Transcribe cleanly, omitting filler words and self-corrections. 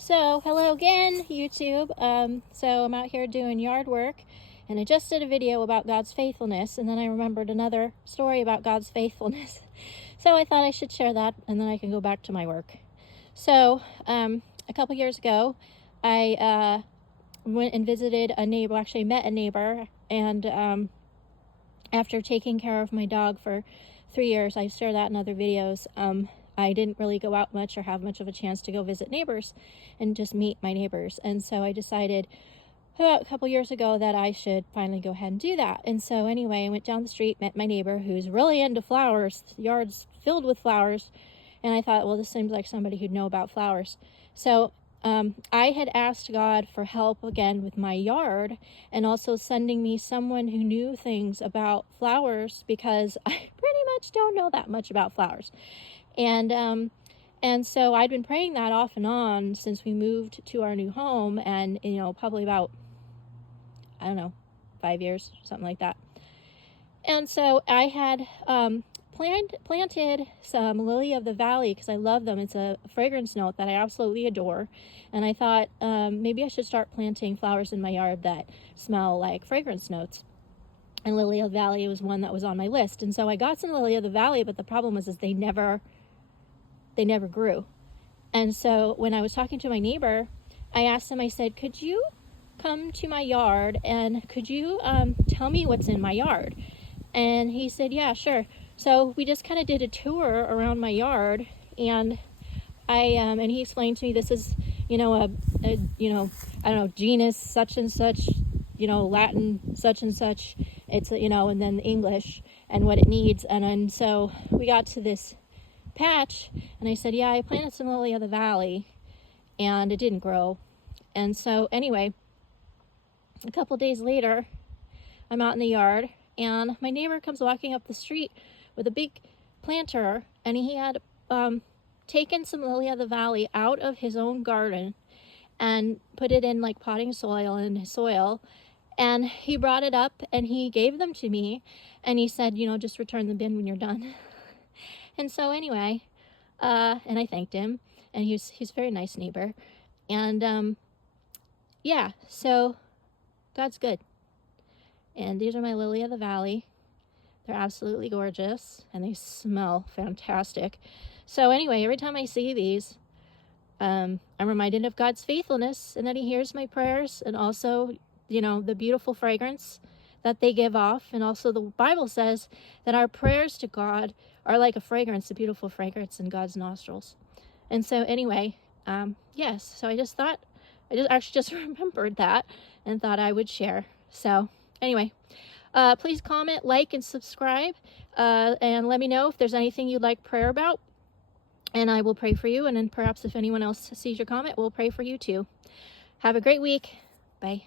So, hello again, YouTube. So I'm out here doing yard work, and I just did a video about God's faithfulness, and then I remembered another story about God's faithfulness. So I thought I should share that, and then I can go back to my work. So, a couple years ago, I went and visited a neighbor, actually met a neighbor, and after taking care of my dog for 3 years, I share that in other videos, I didn't really go out much or have much of a chance to go visit neighbors and just meet my neighbors. And so I decided about a couple years ago that I should finally go ahead and do that. And so anyway, I went down the street, met my neighbor who's really into flowers. The yard's filled with flowers. And I thought, well, this seems like somebody who'd know about flowers. So I had asked God for help again with my yard, and also sending me someone who knew things about flowers, because I pretty much don't know that much about flowers. And so I'd been praying that off and on since we moved to our new home, and probably about, I don't know, 5 years, something like that. And so I had planted some Lily of the Valley because I love them. It's a fragrance note that I absolutely adore. And I thought maybe I should start planting flowers in my yard that smell like fragrance notes. And Lily of the Valley was one that was on my list. And so I got some Lily of the Valley, but the problem was they never grew. And so when I was talking to my neighbor, I asked him, I said, could you come to my yard and could you tell me what's in my yard? And he said, yeah, sure. So we just kind of did a tour around my yard, and and he explained to me, this is, I don't know, genus such and such, Latin such and such, it's, and then English and what it needs. And so we got to this patch, and I said, yeah, I planted some Lily of the Valley, and it didn't grow. And so anyway, a couple days later, I'm out in the yard, and my neighbor comes walking up the street with a big planter, and he had taken some Lily of the Valley out of his own garden and put it in like potting soil in his soil, and he brought it up and he gave them to me, and he said, just return the bin when you're done. And so anyway, and I thanked him, and he's a very nice neighbor. And yeah, so God's good. And these are my Lily of the Valley. They're absolutely gorgeous, and they smell fantastic. So anyway, every time I see these, I'm reminded of God's faithfulness, and that he hears my prayers, and also, the beautiful fragrance that they give off. And also the Bible says that our prayers to God are like a fragrance, a beautiful fragrance in God's nostrils. And so anyway, yes, so I actually just remembered that and thought I would share. So anyway, please comment, like, and subscribe, and let me know if there's anything you'd like prayer about, and I will pray for you. And then perhaps if anyone else sees your comment, we'll pray for you too. Have a great week. Bye.